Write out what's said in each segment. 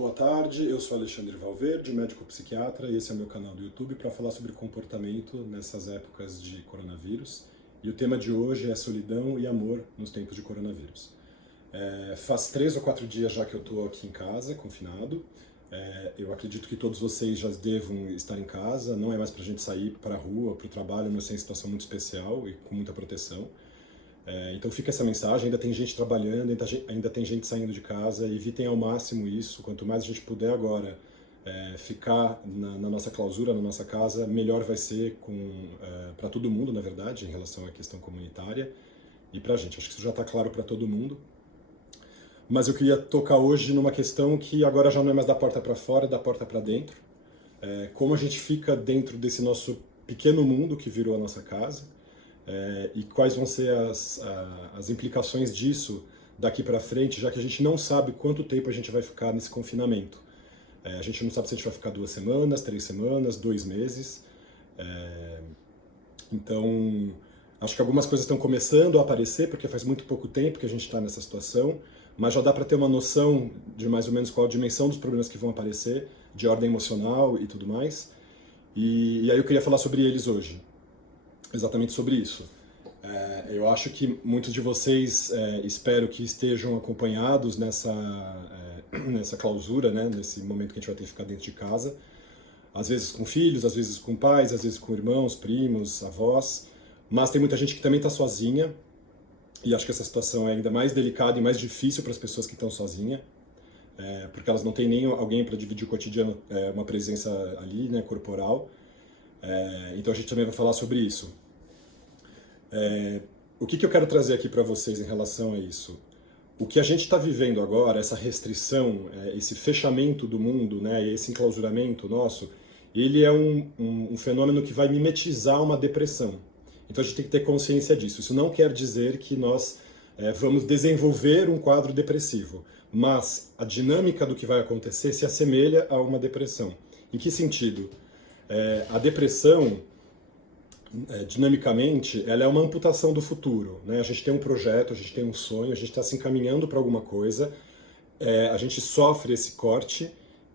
Boa tarde, eu sou Alexandre Valverde, médico psiquiatra, e esse é o meu canal do YouTube para falar sobre comportamento nessas épocas de coronavírus. E o tema de hoje é solidão e amor nos tempos de coronavírus. Faz 3 ou 4 dias já que eu estou aqui em casa, confinado. Eu acredito que todos vocês já devam estar em casa, não é mais para a gente sair para a rua, para o trabalho, mas é em situação muito especial e com muita proteção. Então fica essa mensagem, ainda tem gente trabalhando, ainda tem gente saindo de casa, evitem ao máximo isso, quanto mais a gente puder agora ficar na nossa clausura, na nossa casa, melhor vai ser para todo mundo, na verdade, em relação à questão comunitária e para a gente. Acho que isso já está claro para todo mundo. Mas eu queria tocar hoje numa questão que agora já não é mais da porta para fora, é da porta para dentro. Como a gente fica dentro desse nosso pequeno mundo que virou a nossa casa, e quais vão ser as implicações disso daqui para frente, já que a gente não sabe quanto tempo a gente vai ficar nesse confinamento. A gente não sabe se a gente vai ficar 2 semanas, 3 semanas, 2 meses. Então, acho que algumas coisas estão começando a aparecer, porque faz muito pouco tempo que a gente está nessa situação, mas já dá para ter uma noção de mais ou menos qual a dimensão dos problemas que vão aparecer, de ordem emocional e tudo mais. E aí eu queria falar sobre eles hoje. Exatamente sobre isso. Eu acho que muitos de vocês espero que estejam acompanhados nessa clausura, né, nesse momento que a gente vai ter que ficar dentro de casa, às vezes com filhos, às vezes com pais, às vezes com irmãos, primos, avós, mas tem muita gente que também está sozinha, e acho que essa situação é ainda mais delicada e mais difícil para as pessoas que estão sozinhas, porque elas não têm nem alguém para dividir o cotidiano, uma presença ali, né, corporal. Então a gente também vai falar sobre isso. O que eu quero trazer aqui para vocês em relação a isso? O que a gente está vivendo agora, essa restrição, esse fechamento do mundo, né, esse enclausuramento nosso, ele é um fenômeno que vai mimetizar uma depressão. Então a gente tem que ter consciência disso. Isso não quer dizer que nós vamos desenvolver um quadro depressivo, mas a dinâmica do que vai acontecer se assemelha a uma depressão. Em que sentido? A depressão, dinamicamente, ela é uma amputação do futuro, né? A gente tem um projeto, a gente tem um sonho, a gente está se encaminhando para alguma coisa, a gente sofre esse corte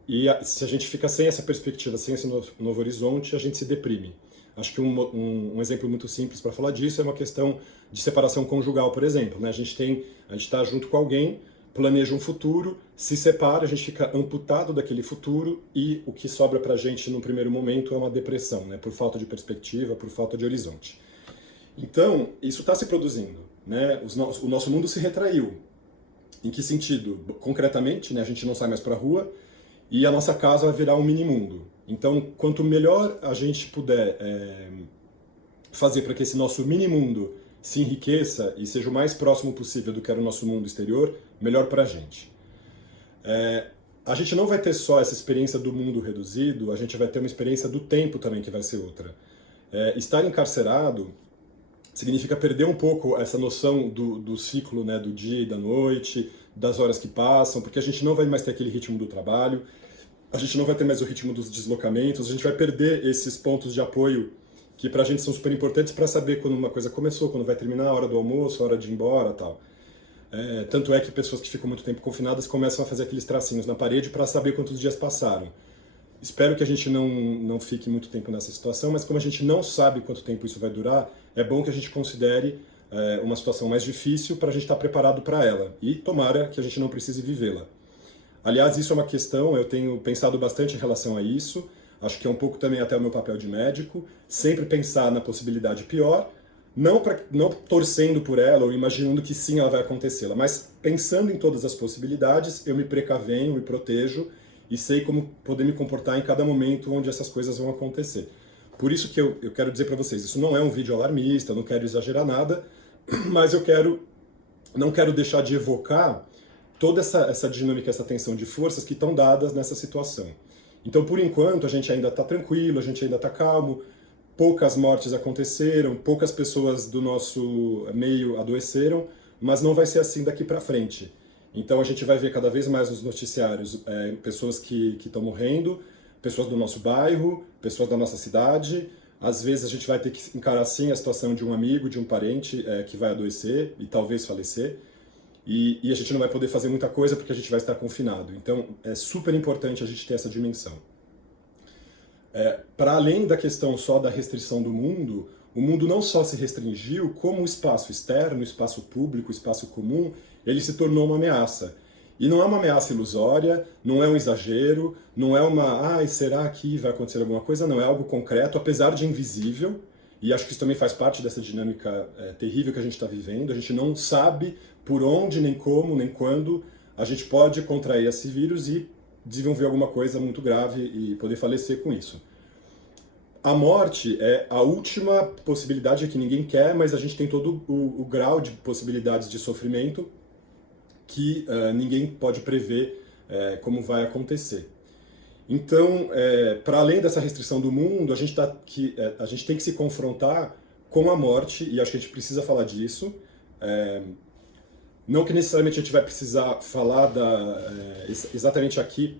e se a gente fica sem essa perspectiva, sem esse novo horizonte, a gente se deprime. Acho que um exemplo muito simples para falar disso é uma questão de separação conjugal, por exemplo, né? A gente está junto com alguém, planeja um futuro, se separa, a gente fica amputado daquele futuro e o que sobra pra gente no primeiro momento é uma depressão, né? Por falta de perspectiva, por falta de horizonte. Então, isso está se produzindo, né? O nosso mundo se retraiu. Em que sentido? Concretamente, né? A gente não sai mais pra rua e a nossa casa vai virar um mini-mundo. Então, quanto melhor a gente puder fazer para que esse nosso mini-mundo se enriqueça e seja o mais próximo possível do que era o nosso mundo exterior, melhor para a gente. A gente não vai ter só essa experiência do mundo reduzido, a gente vai ter uma experiência do tempo também que vai ser outra. Estar encarcerado significa perder um pouco essa noção do ciclo, né, do dia e da noite, das horas que passam, porque a gente não vai mais ter aquele ritmo do trabalho, a gente não vai ter mais o ritmo dos deslocamentos, a gente vai perder esses pontos de apoio que pra gente são super importantes para saber quando uma coisa começou, quando vai terminar, a hora do almoço, a hora de ir embora e tal. Tanto é que pessoas que ficam muito tempo confinadas começam a fazer aqueles tracinhos na parede para saber quantos dias passaram. Espero que a gente não fique muito tempo nessa situação, mas como a gente não sabe quanto tempo isso vai durar, é bom que a gente considere uma situação mais difícil para a gente estar preparado para ela. E tomara que a gente não precise vivê-la. Aliás, isso é uma questão, eu tenho pensado bastante em relação a isso, acho que é um pouco também até o meu papel de médico, sempre pensar na possibilidade pior, não torcendo por ela ou imaginando que sim, ela vai acontecer, mas pensando em todas as possibilidades, eu me precavenho, me protejo e sei como poder me comportar em cada momento onde essas coisas vão acontecer. Por isso que eu quero dizer para vocês, isso não é um vídeo alarmista, eu não quero exagerar nada, mas não quero deixar de evocar toda essa dinâmica, essa tensão de forças que estão dadas nessa situação. Então, por enquanto, a gente ainda está tranquilo, a gente ainda está calmo, poucas mortes aconteceram, poucas pessoas do nosso meio adoeceram, mas não vai ser assim daqui para frente. Então a gente vai ver cada vez mais nos noticiários pessoas que estão morrendo, pessoas do nosso bairro, pessoas da nossa cidade. Às vezes a gente vai ter que encarar sim a situação de um amigo, de um parente que vai adoecer e talvez falecer. e a gente não vai poder fazer muita coisa porque a gente vai estar confinado. Então, é super importante a gente ter essa dimensão. Para além da questão só da restrição do mundo, o mundo não só se restringiu, como o espaço externo, o espaço público, o espaço comum, ele se tornou uma ameaça. E não é uma ameaça ilusória, não é um exagero, não é uma, será que vai acontecer alguma coisa? Não, é algo concreto, apesar de invisível, e acho que isso também faz parte dessa dinâmica terrível que a gente está vivendo. A gente não sabe por onde, nem como, nem quando a gente pode contrair esse vírus e desenvolver alguma coisa muito grave e poder falecer com isso. A morte é a última possibilidade que ninguém quer, mas a gente tem todo o grau de possibilidades de sofrimento que ninguém pode prever como vai acontecer. Então, para além dessa restrição do mundo, a gente tem que se confrontar com a morte, e acho que a gente precisa falar disso. Não que necessariamente a gente vai precisar falar exatamente aqui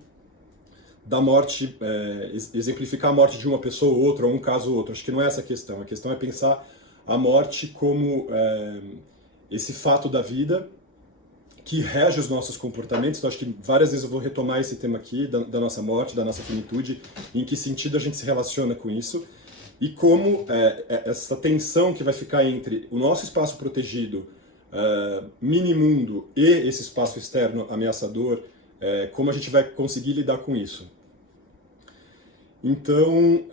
da morte, exemplificar a morte de uma pessoa ou outra, ou um caso ou outro. Acho que não é essa a questão. A questão é pensar a morte como esse fato da vida que rege os nossos comportamentos. Então, acho que várias vezes eu vou retomar esse tema aqui, da nossa morte, da nossa finitude, em que sentido a gente se relaciona com isso, e como essa tensão que vai ficar entre o nosso espaço protegido, mini-mundo, e esse espaço externo ameaçador, como a gente vai conseguir lidar com isso. Então,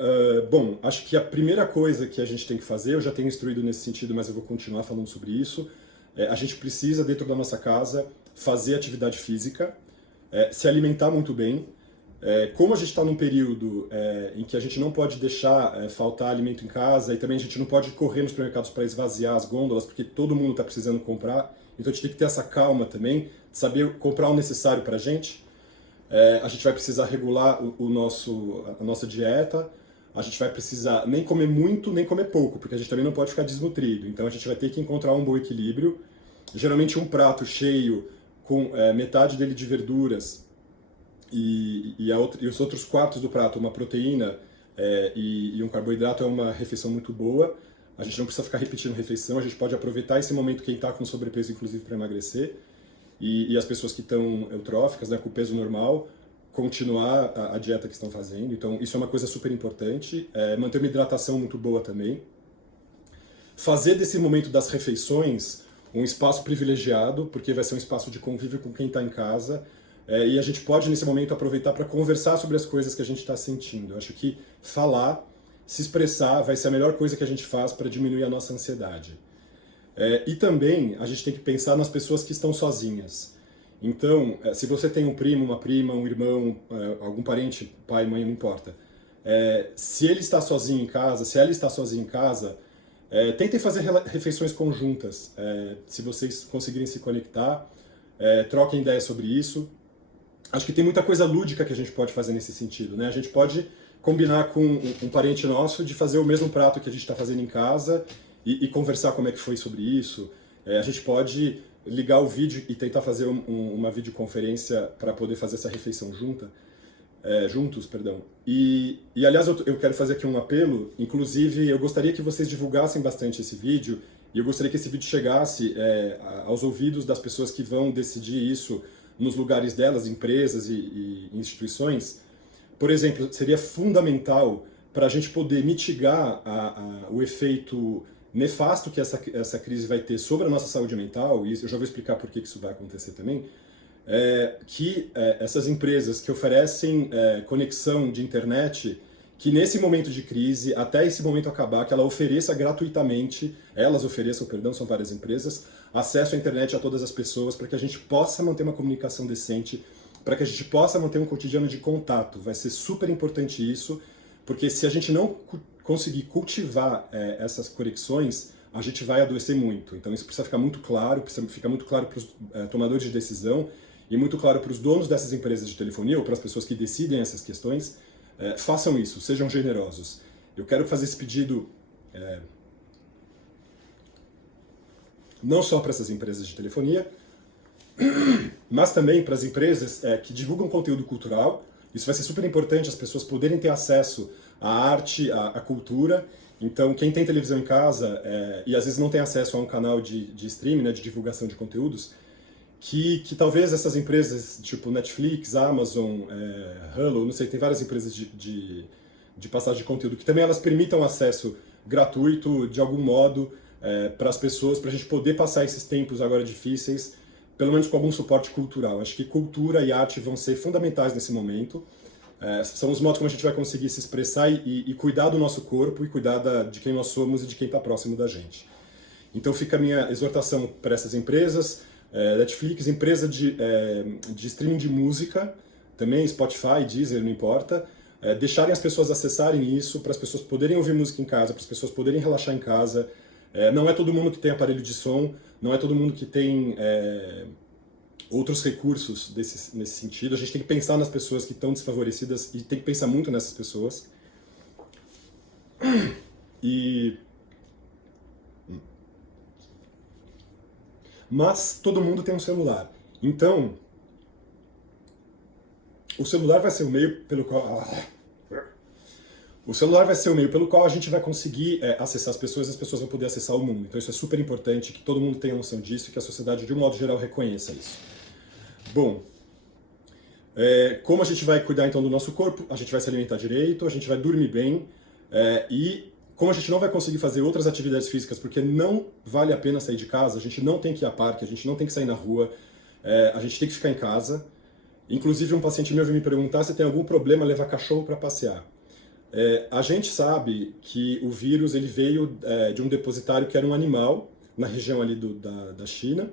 bom, acho que a primeira coisa que a gente tem que fazer, eu já tenho instruído nesse sentido, mas eu vou continuar falando sobre isso, a gente precisa, dentro da nossa casa, fazer atividade física, se alimentar muito bem. Como a gente está num período em que a gente não pode deixar faltar alimento em casa, e também a gente não pode correr nos supermercados para esvaziar as gôndolas, porque todo mundo está precisando comprar, então a gente tem que ter essa calma também, de saber comprar o necessário para a gente. A gente vai precisar regular a nossa dieta, a gente vai precisar nem comer muito, nem comer pouco, porque a gente também não pode ficar desnutrido. Então a gente vai ter que encontrar um bom equilíbrio. Geralmente um prato cheio, com metade dele de verduras, e os outros quartos do prato, uma proteína e um carboidrato, é uma refeição muito boa. A gente não precisa ficar repetindo refeição, a gente pode aproveitar esse momento quem está com sobrepeso, inclusive, para emagrecer. E as pessoas que estão eutróficas, com peso normal, continuar a dieta que estão fazendo. Então, isso é uma coisa super importante. Manter uma hidratação muito boa também. Fazer desse momento das refeições um espaço privilegiado, porque vai ser um espaço de convívio com quem está em casa. E a gente pode, nesse momento, aproveitar para conversar sobre as coisas que a gente está sentindo. Eu acho que falar, se expressar, vai ser a melhor coisa que a gente faz para diminuir a nossa ansiedade. E também a gente tem que pensar nas pessoas que estão sozinhas. Então, se você tem um primo, uma prima, um irmão, algum parente, pai, mãe, não importa. Se ele está sozinho em casa, se ela está sozinha em casa, tentem fazer refeições conjuntas. Se vocês conseguirem se conectar, troquem ideias sobre isso. Acho que tem muita coisa lúdica que a gente pode fazer nesse sentido, né? A gente pode combinar com um parente nosso de fazer o mesmo prato que a gente está fazendo em casa e conversar como é que foi sobre isso. A gente pode ligar o vídeo e tentar fazer uma videoconferência para poder fazer essa refeição juntos. E aliás, eu quero fazer aqui um apelo. Inclusive, eu gostaria que vocês divulgassem bastante esse vídeo, e eu gostaria que esse vídeo chegasse aos ouvidos das pessoas que vão decidir isso nos lugares delas, empresas e instituições. Por exemplo, seria fundamental para a gente poder mitigar o efeito nefasto que essa crise vai ter sobre a nossa saúde mental, e eu já vou explicar por que isso vai acontecer também, que essas empresas que oferecem conexão de internet, que nesse momento de crise, até esse momento acabar, que elas ofereçam gratuitamente, são várias empresas, acesso à internet a todas as pessoas, para que a gente possa manter uma comunicação decente, para que a gente possa manter um cotidiano de contato. Vai ser super importante isso, porque se a gente não conseguir cultivar essas conexões, a gente vai adoecer muito. Então isso precisa ficar muito claro, precisa ficar muito claro para os tomadores de decisão e muito claro para os donos dessas empresas de telefonia ou para as pessoas que decidem essas questões. Façam isso, sejam generosos. Eu quero fazer esse pedido não só para essas empresas de telefonia, mas também para as empresas que divulgam conteúdo cultural. Isso vai ser super importante, as pessoas poderem ter acesso à arte, à cultura. Então, quem tem televisão em casa e às vezes não tem acesso a um canal de streaming, de divulgação de conteúdos, que talvez essas empresas, tipo Netflix, Amazon, Hulu, não sei, tem várias empresas de passagem de conteúdo, que também elas permitam acesso gratuito, de algum modo, para as pessoas, para a gente poder passar esses tempos agora difíceis, pelo menos com algum suporte cultural. Acho que cultura e arte vão ser fundamentais nesse momento. São os modos como a gente vai conseguir se expressar e cuidar do nosso corpo e cuidar de quem nós somos e de quem está próximo da gente. Então fica a minha exortação para essas empresas, Netflix, empresa de streaming de música, também Spotify, Deezer, não importa, deixarem as pessoas acessarem isso, para as pessoas poderem ouvir música em casa, para as pessoas poderem relaxar em casa. Não é todo mundo que tem aparelho de som, não é todo mundo que tem outros recursos nesse sentido. A gente tem que pensar nas pessoas que estão desfavorecidas e tem que pensar muito nessas pessoas. Mas todo mundo tem um celular. Então, o celular vai ser o meio pelo qual... O celular vai ser o meio pelo qual a gente vai conseguir acessar as pessoas vão poder acessar o mundo. Então isso é super importante, que todo mundo tenha noção disso e que a sociedade, de um modo geral, reconheça isso. Bom, como a gente vai cuidar então do nosso corpo? A gente vai se alimentar direito, a gente vai dormir bem e como a gente não vai conseguir fazer outras atividades físicas porque não vale a pena sair de casa, a gente não tem que ir a parque, a gente não tem que sair na rua, a gente tem que ficar em casa. Inclusive um paciente meu veio me perguntar se tem algum problema levar cachorro para passear. A gente sabe que o vírus ele veio de um depositário que era um animal na região ali da China,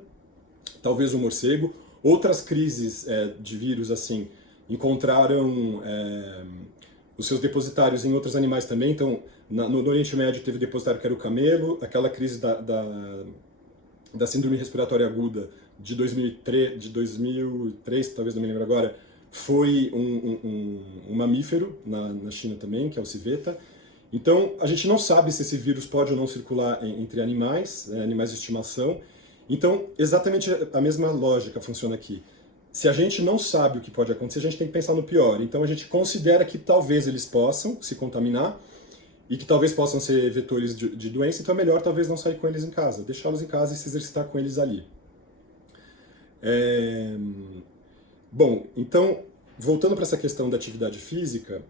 talvez um morcego. Outras crises de vírus assim encontraram os seus depositários em outros animais também. Então, no Oriente Médio teve depositário que era o camelo, aquela crise da síndrome respiratória aguda de 2003, talvez não me lembro agora, foi um mamífero na China também, que é o civeta. Então, a gente não sabe se esse vírus pode ou não circular entre animais, animais de estimação. Então, exatamente a mesma lógica funciona aqui. Se a gente não sabe o que pode acontecer, a gente tem que pensar no pior. Então, a gente considera que talvez eles possam se contaminar e que talvez possam ser vetores de doença, então é melhor talvez não sair com eles em casa, deixá-los em casa e se exercitar com eles ali. Bom, então, voltando para essa questão da atividade física,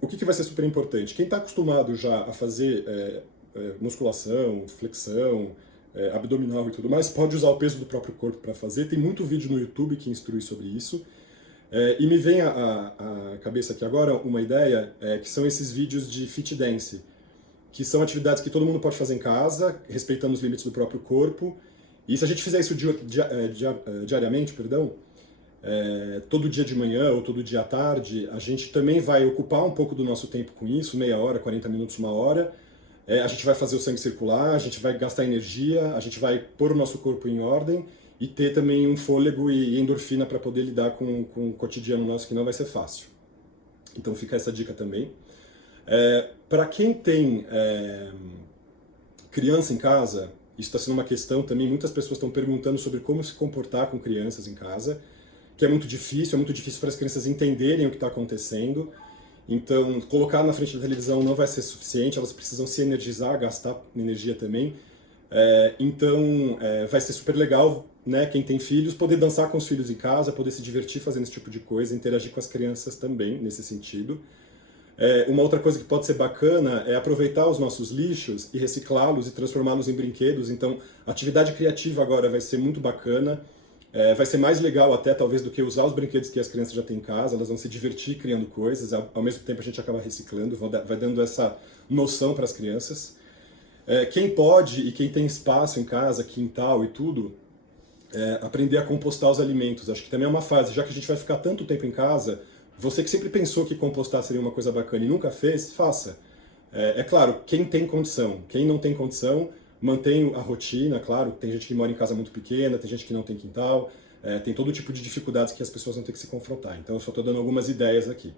o que vai ser super importante? Quem está acostumado já a fazer musculação, flexão, abdominal e tudo mais, pode usar o peso do próprio corpo para fazer. Tem muito vídeo no YouTube que instrui sobre isso. E me vem à cabeça aqui agora uma ideia, que são esses vídeos de fit dance, que são atividades que todo mundo pode fazer em casa, respeitando os limites do próprio corpo. E se a gente fizer isso diariamente, todo dia de manhã ou todo dia à tarde, a gente também vai ocupar um pouco do nosso tempo com isso, meia hora, 40 minutos, uma hora. A gente vai fazer o sangue circular, a gente vai gastar energia, a gente vai pôr o nosso corpo em ordem e ter também um fôlego e endorfina para poder lidar com o cotidiano nosso, que não vai ser fácil. Então fica essa dica também. Para quem tem criança em casa, isso está sendo uma questão também, muitas pessoas estão perguntando sobre como se comportar com crianças em casa, que é muito difícil para as crianças entenderem o que está acontecendo. Então, colocar na frente da televisão não vai ser suficiente, elas precisam se energizar, gastar energia também. Então, vai ser super legal, né, quem tem filhos, poder dançar com os filhos em casa, poder se divertir fazendo esse tipo de coisa, interagir com as crianças também, nesse sentido. Uma outra coisa que pode ser bacana é aproveitar os nossos lixos e reciclá-los e transformá-los em brinquedos. Então, a atividade criativa agora vai ser muito bacana. Vai ser mais legal até, talvez, do que usar os brinquedos que as crianças já têm em casa. Elas vão se divertir criando coisas, ao mesmo tempo a gente acaba reciclando, vai dando essa noção para as crianças. Quem pode e quem tem espaço em casa, quintal e tudo, aprender a compostar os alimentos. Acho que também é uma fase, já que a gente vai ficar tanto tempo em casa, você que sempre pensou que compostar seria uma coisa bacana e nunca fez, faça. Claro, quem tem condição, quem não tem condição, mantém a rotina, claro, tem gente que mora em casa muito pequena, tem gente que não tem quintal, tem todo tipo de dificuldades que as pessoas vão ter que se confrontar. Então eu só estou dando algumas ideias aqui.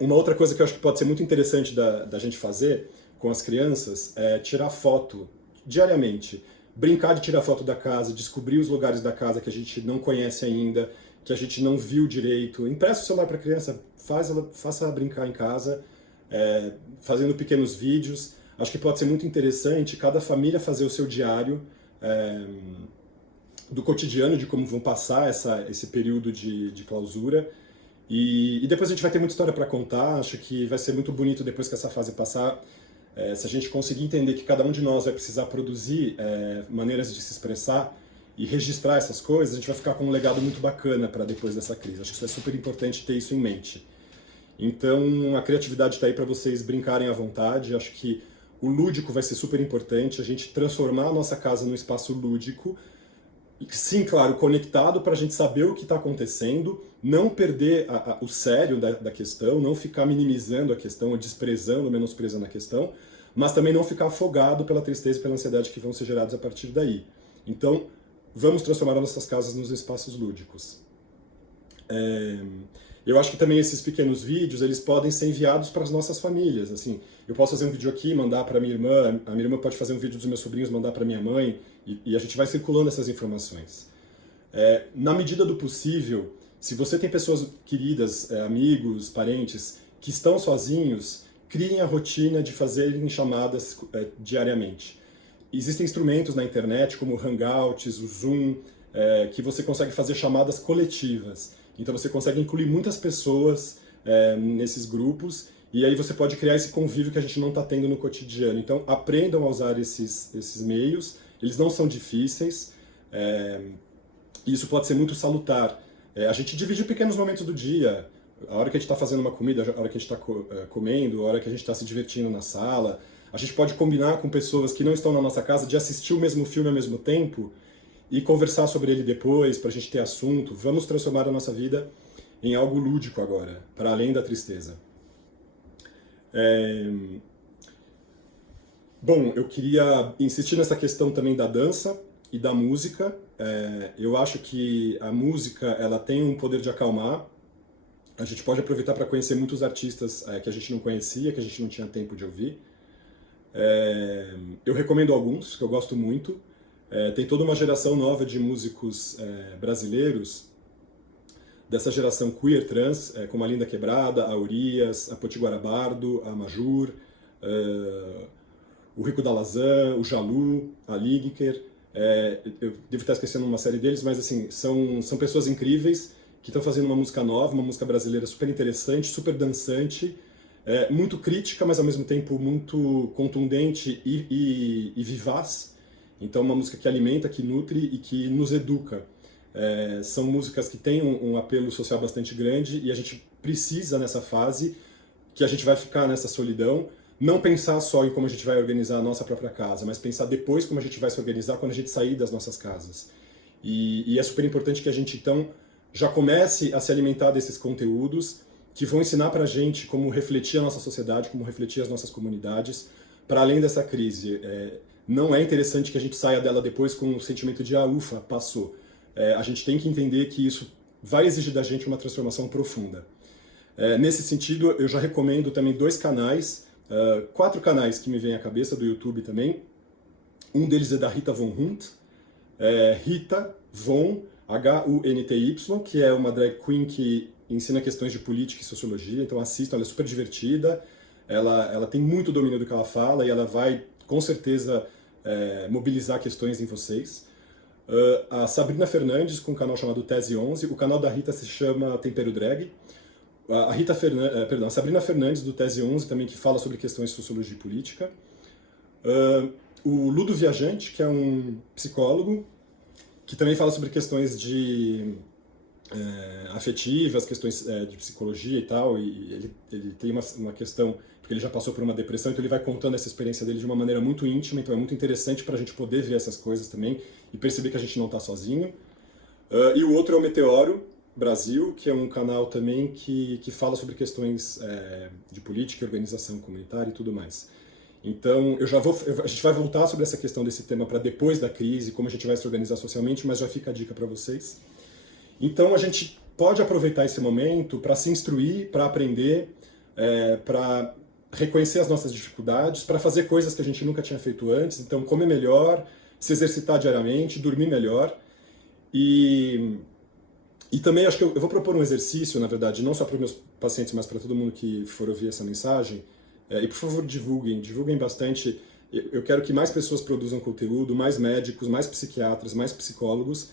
Uma outra coisa que eu acho que pode ser muito interessante da gente fazer com as crianças é tirar foto diariamente. Brincar de tirar foto da casa, descobrir os lugares da casa que a gente não conhece ainda, que a gente não viu direito. Empresta o celular para a criança, faça ela brincar em casa, fazendo pequenos vídeos. Acho que pode ser muito interessante cada família fazer o seu diário do cotidiano, de como vão passar esse período de clausura. E depois a gente vai ter muita história para contar, acho que vai ser muito bonito depois que essa fase passar, se a gente conseguir entender que cada um de nós vai precisar produzir maneiras de se expressar e registrar essas coisas, a gente vai ficar com um legado muito bacana para depois dessa crise. Acho que isso é super importante ter isso em mente. Então a criatividade está aí para vocês brincarem à vontade, acho que o lúdico vai ser super importante, a gente transformar a nossa casa num espaço lúdico, sim, claro, conectado para a gente saber o que está acontecendo, não perder o sério da questão, não ficar minimizando a questão, ou desprezando, menosprezando a questão, mas também não ficar afogado pela tristeza e pela ansiedade que vão ser gerados a partir daí. Então, vamos transformar as nossas casas nos espaços lúdicos. Eu acho que também esses pequenos vídeos, eles podem ser enviados para as nossas famílias, assim, eu posso fazer um vídeo aqui, mandar para minha irmã, a minha irmã pode fazer um vídeo dos meus sobrinhos, mandar para minha mãe, e a gente vai circulando essas informações. Na medida do possível, se você tem pessoas queridas, amigos, parentes, que estão sozinhos, criem a rotina de fazerem chamadas diariamente. Existem instrumentos na internet, como o Hangouts, o Zoom, que você consegue fazer chamadas coletivas. Então você consegue incluir muitas pessoas nesses grupos, e aí você pode criar esse convívio que a gente não está tendo no cotidiano. Então aprendam a usar esses meios, eles não são difíceis, e isso pode ser muito salutar. A gente divide pequenos momentos do dia, a hora que a gente está fazendo uma comida, a hora que a gente está comendo, a hora que a gente está se divertindo na sala. A gente pode combinar com pessoas que não estão na nossa casa de assistir o mesmo filme ao mesmo tempo e conversar sobre ele depois, para a gente ter assunto. Vamos transformar a nossa vida em algo lúdico agora, para além da tristeza. Bom, eu queria insistir nessa questão também da dança e da música. Eu acho que a música ela tem um poder de acalmar. A gente pode aproveitar para conhecer muitos artistas que a gente não conhecia, que a gente não tinha tempo de ouvir. Eu recomendo alguns, que eu gosto muito. Tem toda uma geração nova de músicos brasileiros, dessa geração queer trans, como a Linda Quebrada, a Urias, a Potiguara Bardo, a Majur, o Rico Dalazan, o Jalu, a Lineker. Eu devo estar esquecendo uma série deles, mas assim, são pessoas incríveis que estão fazendo uma música nova, uma música brasileira super interessante, super dançante, muito crítica, mas ao mesmo tempo muito contundente e vivaz. Então uma música que alimenta, que nutre e que nos educa. São músicas que têm um apelo social bastante grande e a gente precisa, nessa fase, que a gente vai ficar nessa solidão, não pensar só em como a gente vai organizar a nossa própria casa, mas pensar depois como a gente vai se organizar quando a gente sair das nossas casas. E é super importante que a gente, então, já comece a se alimentar desses conteúdos que vão ensinar pra gente como refletir a nossa sociedade, como refletir as nossas comunidades, para além dessa crise. Não é interessante que a gente saia dela depois com um sentimento de ufa, passou. A gente tem que entender que isso vai exigir da gente uma transformação profunda. Nesse sentido, eu já recomendo também 2 canais, 4 canais que me vêm à cabeça, do YouTube também. Um deles é da Rita Von Hunt, Rita Von, H-U-N-T-Y, que é uma drag queen que ensina questões de política e sociologia, então assistam, ela é super divertida, ela tem muito domínio do que ela fala e ela vai, com certeza, mobilizar questões em vocês. A Sabrina Fernandes, com um canal chamado Tese 11, o canal da Rita se chama Tempero Drag. A Sabrina Fernandes, do Tese 11, também, que fala sobre questões de sociologia e política. O Ludo Viajante, que é um psicólogo, que também fala sobre questões afetivas, questões de psicologia e tal, e ele tem uma questão, porque ele já passou por uma depressão, então ele vai contando essa experiência dele de uma maneira muito íntima, então é muito interessante para a gente poder ver essas coisas também e perceber que a gente não está sozinho. E o outro é o Meteoro Brasil, que é um canal também que fala sobre questões de política, organização comunitária e tudo mais. Então, a gente vai voltar sobre essa questão desse tema para depois da crise, como a gente vai se organizar socialmente, mas já fica a dica para vocês. Então, a gente pode aproveitar esse momento para se instruir, para aprender, para reconhecer as nossas dificuldades, para fazer coisas que a gente nunca tinha feito antes. Então, comer melhor, se exercitar diariamente, dormir melhor. E também acho que eu vou propor um exercício, na verdade, não só para os meus pacientes, mas para todo mundo que for ouvir essa mensagem. E por favor, divulguem bastante. eu quero que mais pessoas produzam conteúdo, mais médicos, mais psiquiatras, mais psicólogos.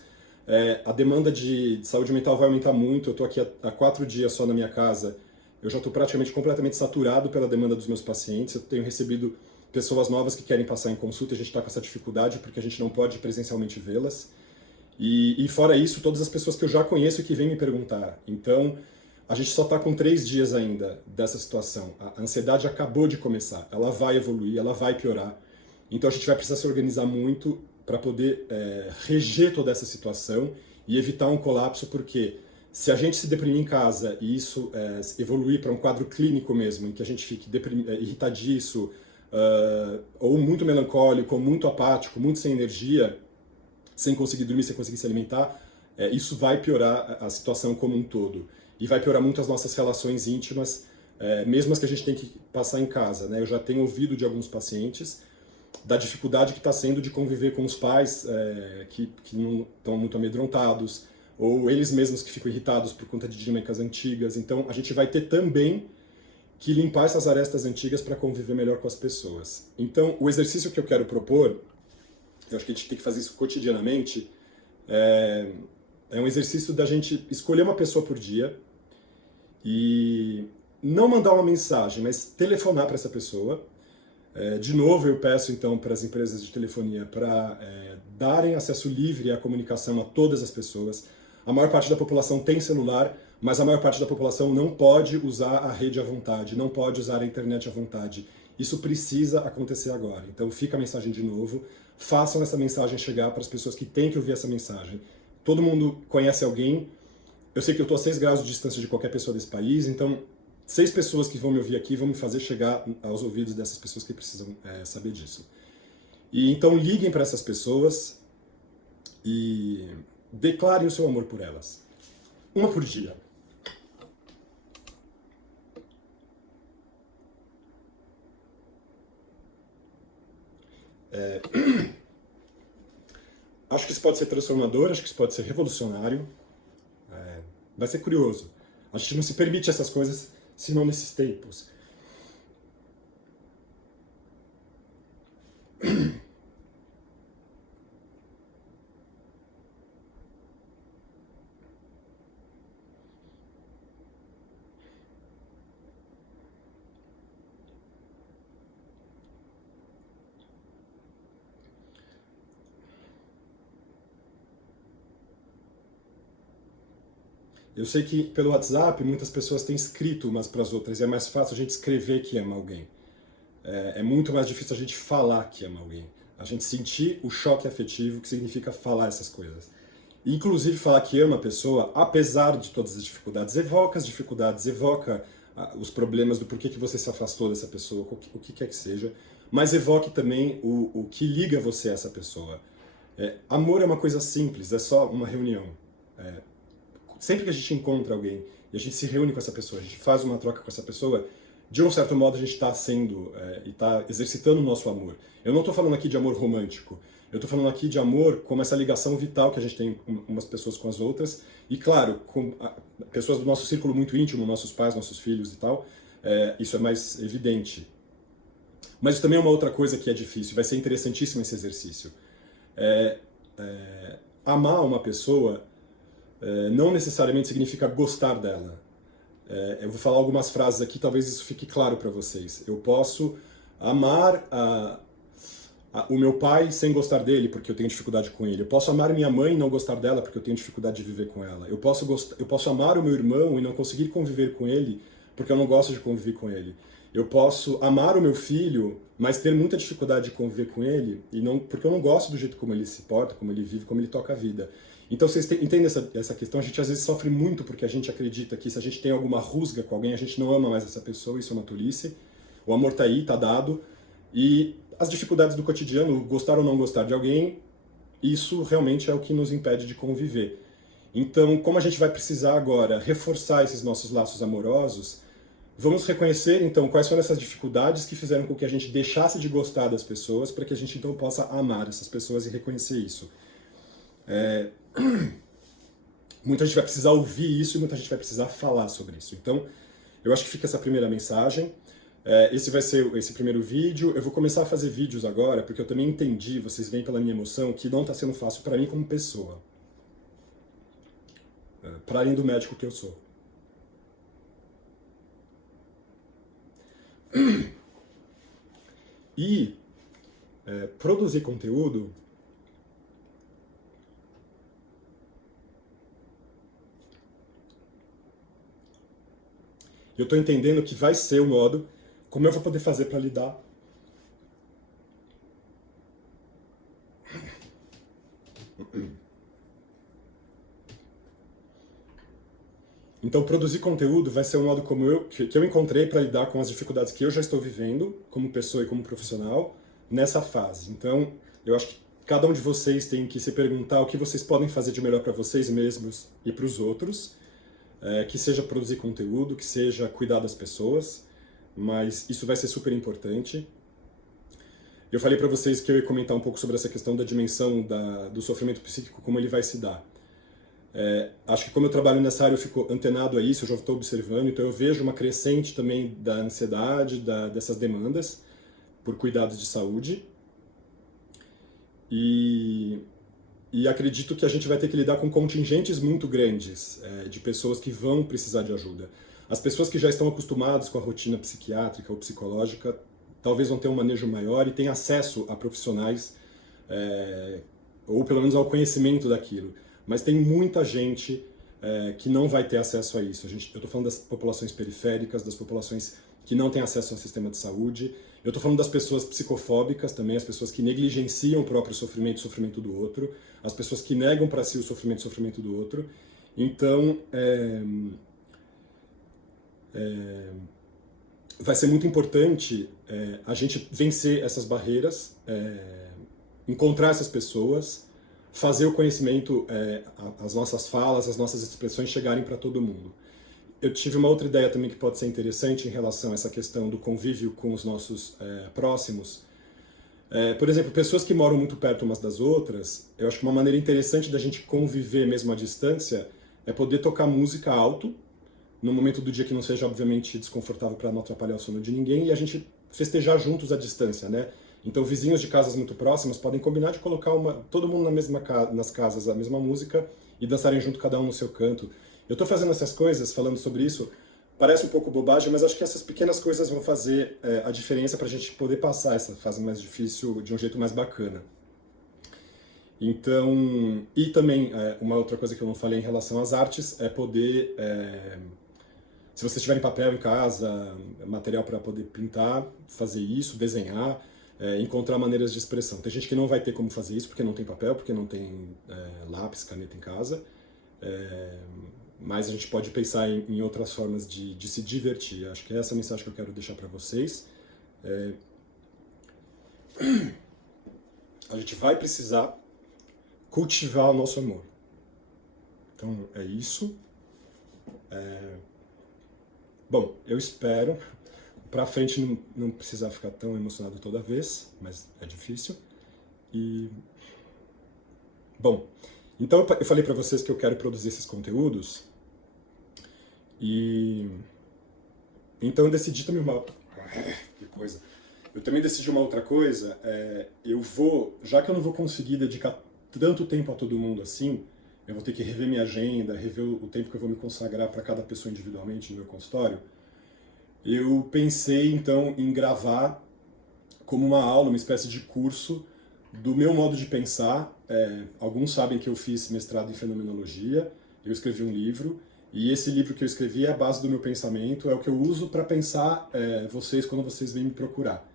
A demanda de saúde mental vai aumentar muito. Eu estou aqui há 4 dias só na minha casa. Eu já estou praticamente completamente saturado pela demanda dos meus pacientes. Eu tenho recebido pessoas novas que querem passar em consulta. A gente está com essa dificuldade porque a gente não pode presencialmente vê-las. E fora isso, todas as pessoas que eu já conheço e que vêm me perguntar. Então, a gente só está com 3 dias ainda dessa situação. A ansiedade acabou de começar. Ela vai evoluir, ela vai piorar. Então, a gente vai precisar se organizar muito para poder reger toda essa situação e evitar um colapso, porque se a gente se deprimir em casa e isso evoluir para um quadro clínico mesmo, em que a gente fique irritadiço, ou muito melancólico, ou muito apático, muito sem energia, sem conseguir dormir, sem conseguir se alimentar, isso vai piorar a situação como um todo. E vai piorar muito as nossas relações íntimas, mesmo as que a gente tem que passar em casa, né? Eu já tenho ouvido de alguns pacientes da dificuldade que está sendo de conviver com os pais que não estão muito amedrontados, ou eles mesmos que ficam irritados por conta de dinâmicas antigas. Então a gente vai ter também que limpar essas arestas antigas para conviver melhor com as pessoas. Então o exercício que eu quero propor, eu acho que a gente tem que fazer isso cotidianamente, é um exercício da gente escolher uma pessoa por dia e não mandar uma mensagem, mas telefonar para essa pessoa. De novo, eu peço então para as empresas de telefonia para darem acesso livre à comunicação a todas as pessoas. A maior parte da população tem celular, mas a maior parte da população não pode usar a rede à vontade, não pode usar a internet à vontade. Isso precisa acontecer agora. Então fica a mensagem de novo, façam essa mensagem chegar para as pessoas que têm que ouvir essa mensagem. Todo mundo conhece alguém, eu sei que eu estou a 6 graus de distância de qualquer pessoa desse país, então 6 pessoas que vão me ouvir aqui vão me fazer chegar aos ouvidos dessas pessoas que precisam saber disso. E então liguem para essas pessoas e declarem o seu amor por elas. Uma por dia. Acho que isso pode ser transformador, acho que isso pode ser revolucionário. Vai ser curioso. A gente não se permite essas coisas senão nesses tempos. Eu sei que pelo WhatsApp muitas pessoas têm escrito umas para as outras e é mais fácil a gente escrever que ama alguém. É muito mais difícil a gente falar que ama alguém. A gente sentir o choque afetivo que significa falar essas coisas. E, inclusive, falar que ama a pessoa, apesar de todas as dificuldades, evoca as dificuldades, evoca os problemas do porquê que você se afastou dessa pessoa, o que quer que seja, mas evoque também o que liga você a essa pessoa. Amor é uma coisa simples, é só uma reunião. Sempre que a gente encontra alguém e a gente se reúne com essa pessoa, a gente faz uma troca com essa pessoa, de um certo modo a gente está sendo e está exercitando o nosso amor. Eu não estou falando aqui de amor romântico, eu estou falando aqui de amor como essa ligação vital que a gente tem com umas pessoas com as outras, e claro, com pessoas do nosso círculo muito íntimo, nossos pais, nossos filhos e tal, isso é mais evidente. Mas também é uma outra coisa que é difícil, vai ser interessantíssimo esse exercício. Amar uma pessoa não necessariamente significa gostar dela. Eu vou falar algumas frases aqui, talvez isso fique claro para vocês. Eu posso amar o meu pai sem gostar dele, porque eu tenho dificuldade com ele. Eu posso amar minha mãe e não gostar dela, porque eu tenho dificuldade de viver com ela. Eu posso amar o meu irmão e não conseguir conviver com ele, porque eu não gosto de conviver com ele. Eu posso amar o meu filho, mas ter muita dificuldade de conviver com ele, porque eu não gosto do jeito como ele se porta, como ele vive, como ele toca a vida. Então vocês entendem essa questão? A gente às vezes sofre muito porque a gente acredita que se a gente tem alguma rusga com alguém, a gente não ama mais essa pessoa, isso é uma tolice. O amor tá aí, tá dado. E as dificuldades do cotidiano, gostar ou não gostar de alguém, isso realmente é o que nos impede de conviver. Então, como a gente vai precisar agora reforçar esses nossos laços amorosos, vamos reconhecer então quais foram essas dificuldades que fizeram com que a gente deixasse de gostar das pessoas, para que a gente então possa amar essas pessoas e reconhecer isso. Muita gente vai precisar ouvir isso e muita gente vai precisar falar sobre isso. Então, eu acho que fica essa primeira mensagem. Esse vai ser esse primeiro vídeo. Eu vou começar a fazer vídeos agora, porque eu também entendi, vocês veem pela minha emoção, que não está sendo fácil para mim como pessoa. Para além do médico que eu sou. E produzir conteúdo eu estou entendendo que vai ser o modo como eu vou poder fazer para lidar. Então, produzir conteúdo vai ser um modo como que eu encontrei para lidar com as dificuldades que eu já estou vivendo, como pessoa e como profissional, nessa fase. Então, eu acho que cada um de vocês tem que se perguntar o que vocês podem fazer de melhor para vocês mesmos e para os outros, que seja produzir conteúdo, que seja cuidar das pessoas, mas isso vai ser super importante. Eu falei para vocês que eu ia comentar um pouco sobre essa questão da dimensão do sofrimento psíquico, como ele vai se dar. Acho que como eu trabalho nessa área, eu fico antenado a isso, eu já estou observando, então eu vejo uma crescente também da ansiedade, dessas demandas por cuidados de saúde. E acredito que a gente vai ter que lidar com contingentes muito grandes de pessoas que vão precisar de ajuda. As pessoas que já estão acostumadas com a rotina psiquiátrica ou psicológica talvez vão ter um manejo maior e tenham acesso a profissionais, ou pelo menos ao conhecimento daquilo. Mas tem muita gente que não vai ter acesso a isso. Eu estou falando das populações periféricas, das populações que não têm acesso ao sistema de saúde. Eu estou falando das pessoas psicofóbicas também, as pessoas que negligenciam o próprio sofrimento e o sofrimento do outro, as pessoas que negam para si o sofrimento e o sofrimento do outro. Então, vai ser muito importante a gente vencer essas barreiras, encontrar essas pessoas, fazer o conhecimento, as nossas falas, as nossas expressões chegarem para todo mundo. Eu tive uma outra ideia também que pode ser interessante em relação a essa questão do convívio com os nossos próximos. Por exemplo, pessoas que moram muito perto umas das outras, eu acho que uma maneira interessante da gente conviver mesmo à distância é poder tocar música alto, no momento do dia que não seja, obviamente, desconfortável para não atrapalhar o sono de ninguém, e a gente festejar juntos à distância, né? Então, vizinhos de casas muito próximas podem combinar de colocar todo mundo nas casas a mesma música e dançarem junto, cada um no seu canto. Eu estou fazendo essas coisas, falando sobre isso, parece um pouco bobagem, mas acho que essas pequenas coisas vão fazer a diferença para a gente poder passar essa fase mais difícil de um jeito mais bacana. Então, e também, uma outra coisa que eu não falei em relação às artes é poder, se vocês tiverem papel em casa, material para poder pintar, fazer isso, desenhar, encontrar maneiras de expressão. Tem gente que não vai ter como fazer isso porque não tem papel, porque não tem lápis, caneta em casa, mas a gente pode pensar em outras formas de se divertir. Acho que é essa a mensagem que eu quero deixar para vocês. A gente vai precisar cultivar o nosso amor. Então é isso. Bom, eu espero pra frente não precisar ficar tão emocionado toda vez, mas é difícil. E bom, então eu falei pra vocês que eu quero produzir esses conteúdos e então eu decidi também que coisa. Eu também decidi uma outra coisa, já que eu não vou conseguir dedicar tanto tempo a todo mundo assim, eu vou ter que rever minha agenda, rever o tempo que eu vou me consagrar para cada pessoa individualmente no meu consultório. Eu pensei, então, em gravar como uma aula, uma espécie de curso do meu modo de pensar. Alguns sabem que eu fiz mestrado em fenomenologia, eu escrevi um livro, e esse livro que eu escrevi é a base do meu pensamento, é o que eu uso para pensar vocês quando vocês vêm me procurar.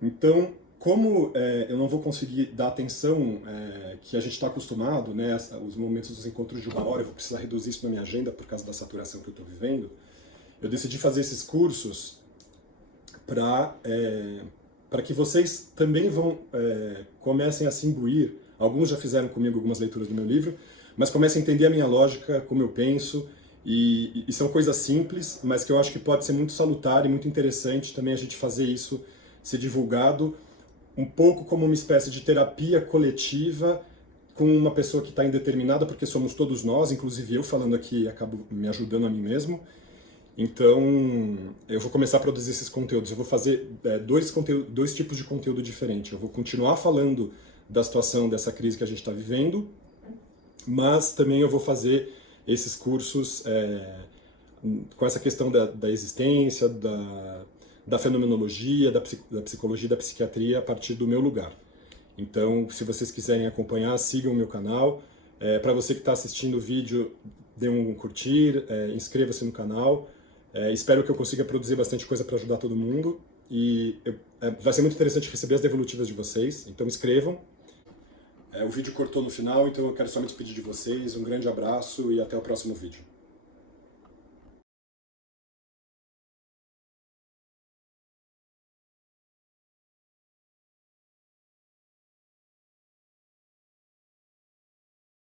Então, como eu não vou conseguir dar atenção que a gente está acostumado, né, os momentos dos encontros de 1 hora, eu vou precisar reduzir isso na minha agenda por causa da saturação que eu estou vivendo, eu decidi fazer esses cursos para que vocês também comecem a se imbuir. Alguns já fizeram comigo algumas leituras do meu livro, mas comecem a entender a minha lógica, como eu penso, e são coisas simples, mas que eu acho que pode ser muito salutar e muito interessante também a gente fazer isso, ser divulgado, um pouco como uma espécie de terapia coletiva com uma pessoa que está indeterminada, porque somos todos nós, inclusive eu falando aqui acabo me ajudando a mim mesmo. Então, eu vou começar a produzir esses conteúdos. Eu vou fazer dois tipos de conteúdo diferente. Eu vou continuar falando da situação dessa crise que a gente está vivendo, mas também eu vou fazer esses cursos com essa questão da existência, da fenomenologia, da psicologia e da psiquiatria a partir do meu lugar. Então, se vocês quiserem acompanhar, sigam o meu canal. Para você que está assistindo o vídeo, dê um curtir, inscreva-se no canal. Espero que eu consiga produzir bastante coisa para ajudar todo mundo. E vai ser muito interessante receber as devolutivas de vocês, então escrevam. O vídeo cortou no final, então eu quero só me despedir de vocês. Um grande abraço e até o próximo vídeo.